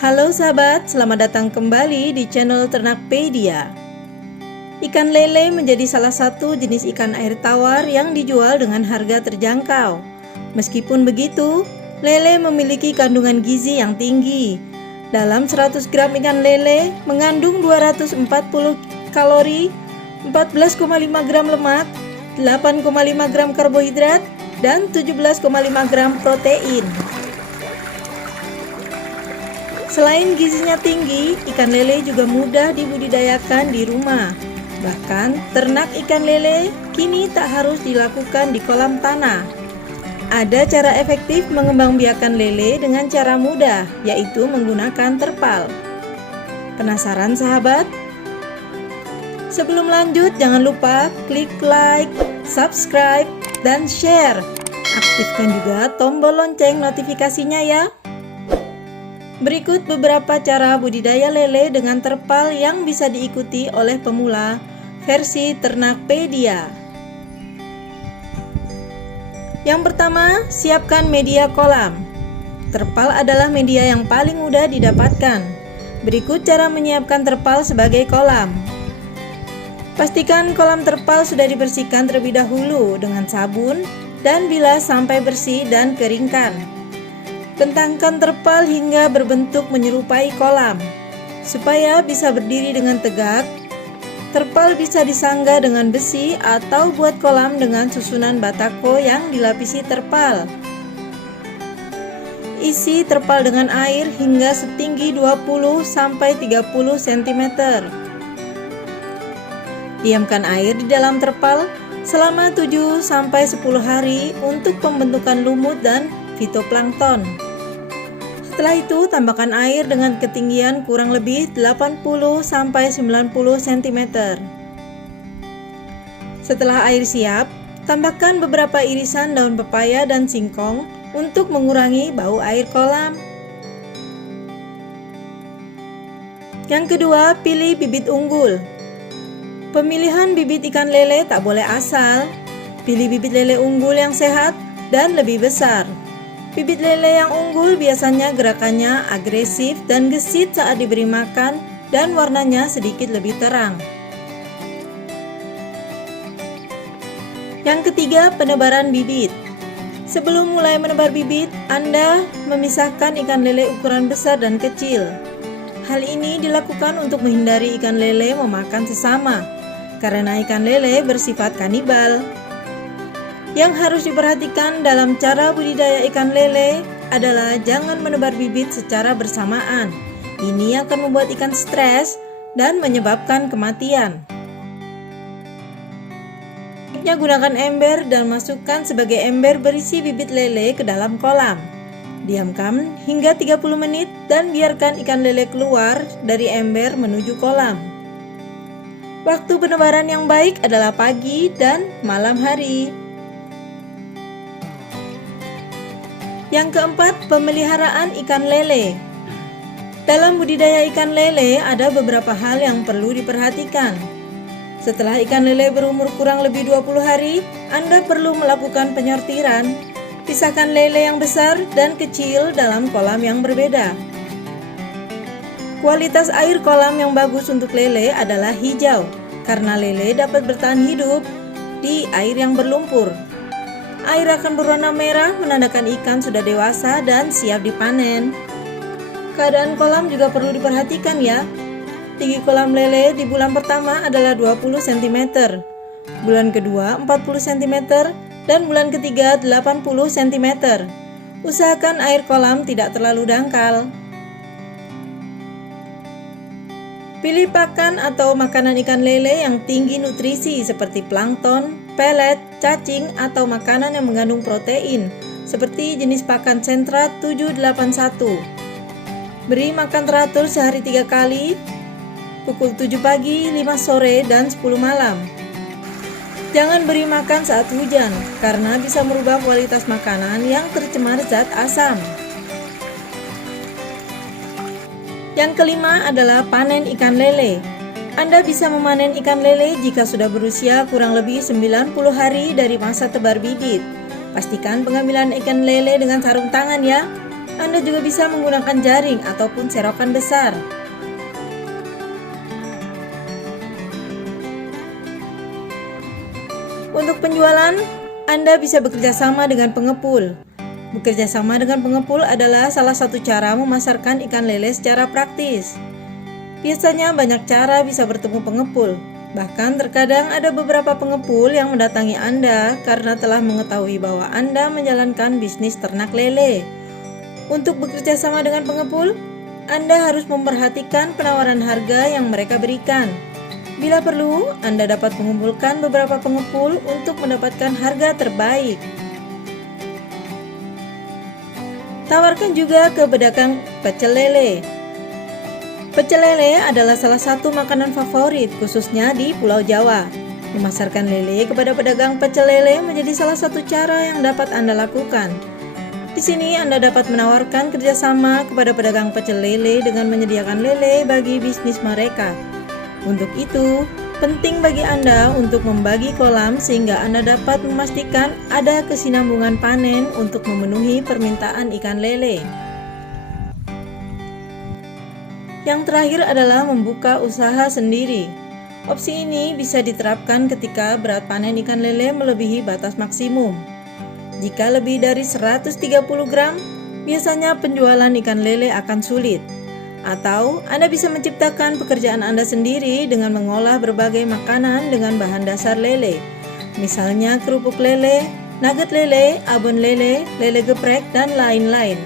Halo sahabat, selamat datang kembali di channel Ternakpedia. Ikan lele menjadi salah satu jenis ikan air tawar yang dijual dengan harga terjangkau. Meskipun begitu, lele memiliki kandungan gizi yang tinggi. Dalam 100 gram ikan lele mengandung 240 kalori, 14,5 gram lemak, 8,5 gram karbohidrat, dan 17,5 gram protein. Selain gizinya tinggi, ikan lele juga mudah dibudidayakan di rumah. Bahkan, ternak ikan lele kini tak harus dilakukan di kolam tanah. Ada cara efektif mengembangbiakan lele dengan cara mudah, yaitu menggunakan terpal. Penasaran sahabat? Sebelum lanjut, jangan lupa klik like, subscribe, dan share. Aktifkan juga tombol lonceng notifikasinya ya. Berikut beberapa cara budidaya lele dengan terpal yang bisa diikuti oleh pemula versi Ternakpedia. Yang pertama, siapkan media kolam. Terpal adalah media yang paling mudah didapatkan. Berikut cara menyiapkan terpal sebagai kolam. Pastikan kolam terpal sudah dibersihkan terlebih dahulu dengan sabun dan bilas sampai bersih dan keringkan. Bentangkan terpal hingga berbentuk menyerupai kolam. Supaya bisa berdiri dengan tegak, terpal bisa disanggah dengan besi atau buat kolam dengan susunan batako yang dilapisi terpal. Isi terpal dengan air hingga setinggi 20-30 cm. Diamkan air di dalam terpal selama 7-10 hari untuk pembentukan lumut dan fitoplankton. Setelah itu, tambahkan air dengan ketinggian kurang lebih 80-90 cm. Setelah air siap, tambahkan beberapa irisan daun pepaya dan singkong untuk mengurangi bau air kolam. Yang kedua, pilih bibit unggul. Pemilihan bibit ikan lele tak boleh asal. Pilih bibit lele unggul yang sehat dan lebih besar. Bibit lele yang unggul biasanya gerakannya agresif dan gesit saat diberi makan dan warnanya sedikit lebih terang. Yang ketiga, penebaran bibit. Sebelum mulai menebar bibit, Anda memisahkan ikan lele ukuran besar dan kecil. Hal ini dilakukan untuk menghindari ikan lele memakan sesama, karena ikan lele bersifat kanibal. Yang harus diperhatikan dalam cara budidaya ikan lele adalah jangan menebar bibit secara bersamaan. Ini akan membuat ikan stres dan menyebabkan kematian. Sebaiknya gunakan ember dan masukkan sebagai ember berisi bibit lele ke dalam kolam. Diamkan hingga 30 menit dan biarkan ikan lele keluar dari ember menuju kolam. Waktu penebaran yang baik adalah pagi dan malam hari. Yang keempat, pemeliharaan ikan lele. Dalam budidaya ikan lele ada beberapa hal yang perlu diperhatikan. Setelah ikan lele berumur kurang lebih 20 hari, Anda perlu melakukan penyortiran. Pisahkan lele yang besar dan kecil dalam kolam yang berbeda. Kualitas air kolam yang bagus untuk lele adalah hijau, karena lele dapat bertahan hidup di air yang berlumpur. Air akan berwarna merah menandakan ikan sudah dewasa dan siap dipanen. Keadaan kolam juga perlu diperhatikan ya. Tinggi kolam lele di bulan pertama adalah 20 cm, bulan kedua 40 cm, dan bulan ketiga 80 cm. Usahakan air kolam tidak terlalu dangkal. Pilih pakan atau makanan ikan lele yang tinggi nutrisi seperti plankton, pelet, cacing, atau makanan yang mengandung protein seperti jenis pakan sentra 781. Beri makan teratur sehari 3 kali, pukul 7 pagi, 5 sore, dan 10 malam. Jangan beri makan saat hujan karena bisa merubah kualitas makanan yang tercemar zat asam. Yang kelima adalah panen ikan lele. Anda bisa memanen ikan lele jika sudah berusia kurang lebih 90 hari dari masa tebar bibit. Pastikan pengambilan ikan lele dengan sarung tangan ya. Anda juga bisa menggunakan jaring ataupun serokan besar. Untuk penjualan, Anda bisa bekerja sama dengan pengepul. Bekerja sama dengan pengepul adalah salah satu cara memasarkan ikan lele secara praktis. Biasanya banyak cara bisa bertemu pengepul. Bahkan terkadang ada beberapa pengepul yang mendatangi Anda karena telah mengetahui bahwa Anda menjalankan bisnis ternak lele. Untuk bekerja sama dengan pengepul, Anda harus memperhatikan penawaran harga yang mereka berikan. Bila perlu, Anda dapat mengumpulkan beberapa pengepul untuk mendapatkan harga terbaik. Tawarkan juga ke pedagang pecel lele. Pecel lele adalah salah satu makanan favorit khususnya di Pulau Jawa. Memasarkan lele kepada pedagang pecel lele menjadi salah satu cara yang dapat Anda lakukan. Di sini Anda dapat menawarkan kerjasama kepada pedagang pecel lele dengan menyediakan lele bagi bisnis mereka. Untuk itu, penting bagi Anda untuk membagi kolam sehingga Anda dapat memastikan ada kesinambungan panen untuk memenuhi permintaan ikan lele. Yang terakhir adalah membuka usaha sendiri. Opsi ini bisa diterapkan ketika berat panen ikan lele melebihi batas maksimum. Jika lebih dari 130 gram, biasanya penjualan ikan lele akan sulit. Atau Anda bisa menciptakan pekerjaan Anda sendiri dengan mengolah berbagai makanan dengan bahan dasar lele. Misalnya kerupuk lele, nugget lele, abon lele, lele geprek, dan lain-lain.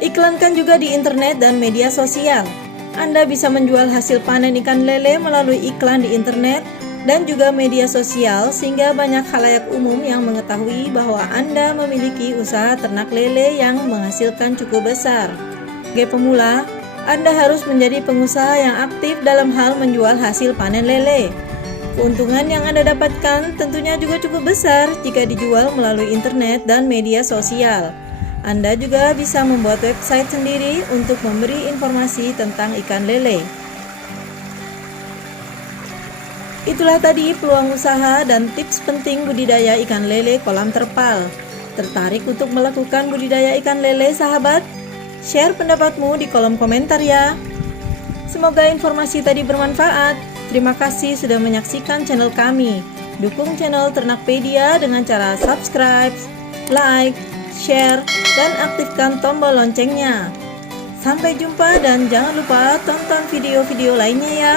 Iklankan juga di internet dan media sosial. Anda bisa menjual hasil panen ikan lele melalui iklan di internet dan juga media sosial sehingga banyak khalayak umum yang mengetahui bahwa Anda memiliki usaha ternak lele yang menghasilkan cukup besar. Sebagai pemula, Anda harus menjadi pengusaha yang aktif dalam hal menjual hasil panen lele. Keuntungan yang Anda dapatkan tentunya juga cukup besar jika dijual melalui internet dan media sosial. Anda juga bisa membuat website sendiri untuk memberi informasi tentang ikan lele. Itulah tadi peluang usaha dan tips penting budidaya ikan lele kolam terpal. Tertarik untuk melakukan budidaya ikan lele, sahabat? Share pendapatmu di kolom komentar ya. Semoga informasi tadi bermanfaat. Terima kasih sudah menyaksikan channel kami. Dukung channel Ternakpedia dengan cara subscribe, like, share, dan aktifkan tombol loncengnya. Sampai jumpa dan jangan lupa tonton video-video lainnya ya.